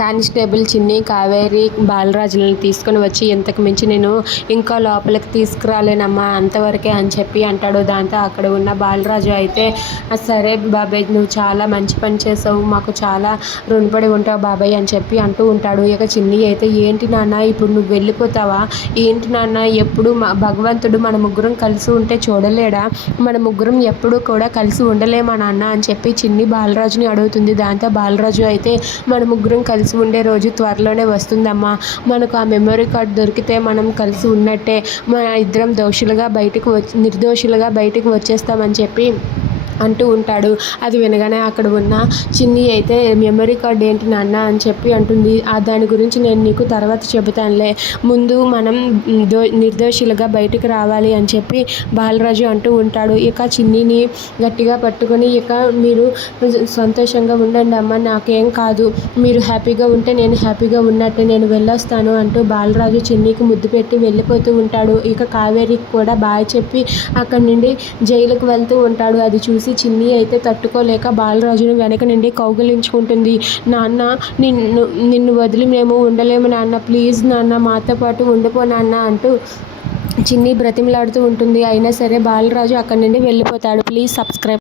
Constable చిన్ని కావేరి బాలరాజులను తీసుకొని వచ్చి ఇంతకు మించి నేను ఇంకా లోపలికి తీసుకురాలేనమ్మా అంతవరకే అని చెప్పి అంటాడు. దాంతో అక్కడ ఉన్న బాలరాజు అయితే సరే బాబాయ్ నువ్వు చాలా మంచి పని చేసావు, మాకు చాలా రుణపడి ఉంటావు బాబాయ్ అని చెప్పి అంటూ ఉంటాడు. ఇక చిన్ని అయితే ఏంటి నాన్న ఇప్పుడు నువ్వు వెళ్ళిపోతావా, ఏంటి నాన్న ఎప్పుడు భగవంతుడు మన ముగ్గురం కలిసి ఉంటే చూడలేడా, మన ముగ్గురం ఎప్పుడూ కూడా కలిసి ఉండలేమా నాన్న అని చెప్పి చిన్ని బాలరాజుని అడుగుతుంది. దాంతో బాలరాజు అయితే మన ముగ్గురం కలిసి ఉండే రోజు త్వరలోనే వస్తుందమ్మా, మనకు ఆ మెమరీ కార్డ్ దొరికితే మనం కలిసి ఉన్నట్టే, మన ఇద్దరం నిర్దోషులుగా బయటకు వచ్చేస్తామని చెప్పి అంటూ ఉంటాడు. అది వినగానే అక్కడ ఉన్న చిన్ని అయితే మెమరీ కార్డ్ ఏంటి నాన్న అని చెప్పి అంటుంది. దాని గురించి నేను నీకు తర్వాత చెబుతానులే, ముందు మనం నిర్దోషులుగా బయటకు రావాలి అని చెప్పి బాలరాజు అంటూ ఉంటాడు. ఇక చిన్నిని గట్టిగా పట్టుకొని ఇక మీరు సంతోషంగా ఉండండి అమ్మ, నాకేం కాదు, మీరు హ్యాపీగా ఉంటే నేను హ్యాపీగా ఉన్నట్టే, నేను వెళ్ళొస్తాను అంటూ బాలరాజు చిన్నికి ముద్దు పెట్టి వెళ్ళిపోతూ ఉంటాడు. ఇక కావేరికి కూడా బాయ్ చెప్పి అక్కడి నుండి జైలుకు వెళ్తూ ఉంటాడు. అది చూసి చిన్ని అయితే తట్టుకోలేక బాలరాజును వెనక నుండి కౌగిలించుకుంటుంది. నాన్న నిన్ను వదిలి మేము ఉండలేము నాన్న, ప్లీజ్ నాన్న మాతో పాటు ఉండిపో నాన్న అంటూ చిన్ని బ్రతిమలాడుతూ ఉంటుంది. అయినా సరే బాలరాజు అక్కడి నుండి వెళ్ళిపోతాడు. Please subscribe.